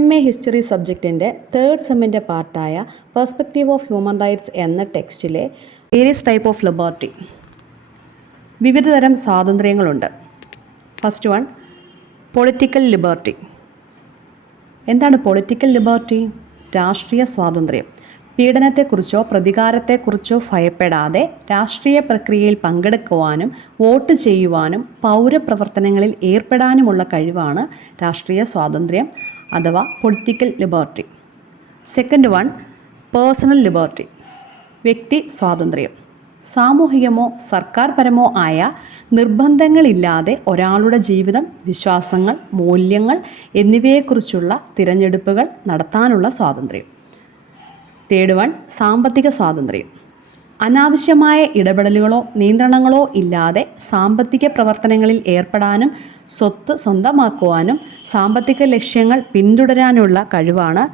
MA history സബ്ജക്റ്റിൻ്റെ third സെമ്മിൻ്റെ പാർട്ടായ പെർസ്പെക്റ്റീവ് ഓഫ് ഹ്യൂമൻ റൈറ്റ്സ് എന്ന ടെക്സ്റ്റിലെ വേരിയസ് ടൈപ്പ് ഓഫ് ലിബർട്ടി, വിവിധതരം സ്വാതന്ത്ര്യങ്ങളുണ്ട്. First one, political liberty. എന്താണ് പൊളിറ്റിക്കൽ ലിബർട്ടി? രാഷ്ട്രീയ സ്വാതന്ത്ര്യം. പീഡനത്തെക്കുറിച്ചോ പ്രതികാരത്തെക്കുറിച്ചോ ഭയപ്പെടാതെ രാഷ്ട്രീയ പ്രക്രിയയിൽ പങ്കെടുക്കുവാനും വോട്ട് ചെയ്യുവാനും പൗരപ്രവർത്തനങ്ങളിൽ ഏർപ്പെടാനുമുള്ള കഴിവാണ് രാഷ്ട്രീയ സ്വാതന്ത്ര്യം അഥവാ political liberty. Second one, personal liberty. വ്യക്തി സ്വാതന്ത്ര്യം. സാമൂഹികമോ സർക്കാർ പരമോ ആയ നിർബന്ധങ്ങളില്ലാതെ ഒരാളുടെ ജീവിതം, വിശ്വാസങ്ങൾ, മൂല്യങ്ങൾ എന്നിവയെക്കുറിച്ചുള്ള തിരഞ്ഞെടുപ്പുകൾ നടത്താനുള്ള സ്വാതന്ത്ര്യം. തേർഡ് വൺ, സാമ്പത്തിക സ്വാതന്ത്ര്യം. അനാവശ്യമായ ഇടപെടലുകളോ നിയന്ത്രണങ്ങളോ ഇല്ലാതെ സാമ്പത്തിക പ്രവർത്തനങ്ങളിൽ ഏർപ്പെടാനും സ്വത്ത് സ്വന്തമാക്കുവാനും സാമ്പത്തിക ലക്ഷ്യങ്ങൾ പിന്തുടരാനുള്ള കഴിവാണ്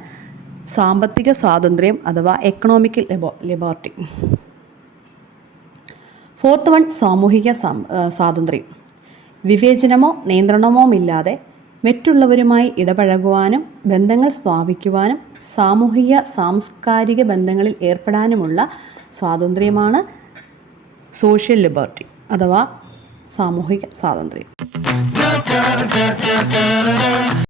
സാമ്പത്തിക സ്വാതന്ത്ര്യം അഥവാ എക്കണോമിക്കൽ ലിബർട്ടി. ഫോർത്ത് വൺ, സാമൂഹിക സ്വാതന്ത്ര്യം. വിവേചനമോ നിയന്ത്രണമോ ഇല്ലാതെ മറ്റുള്ളവരുമായി ഇടപഴകുവാനും ബന്ധങ്ങൾ സ്ഥാപിക്കുവാനും സാമൂഹിക സാംസ്കാരിക ബന്ധങ്ങളിൽ ഏർപ്പെടാനുമുള്ള സ്വാതന്ത്ര്യമാണ് സോഷ്യൽ ലിബർട്ടി അഥവാ സാമൂഹിക സ്വാതന്ത്ര്യം.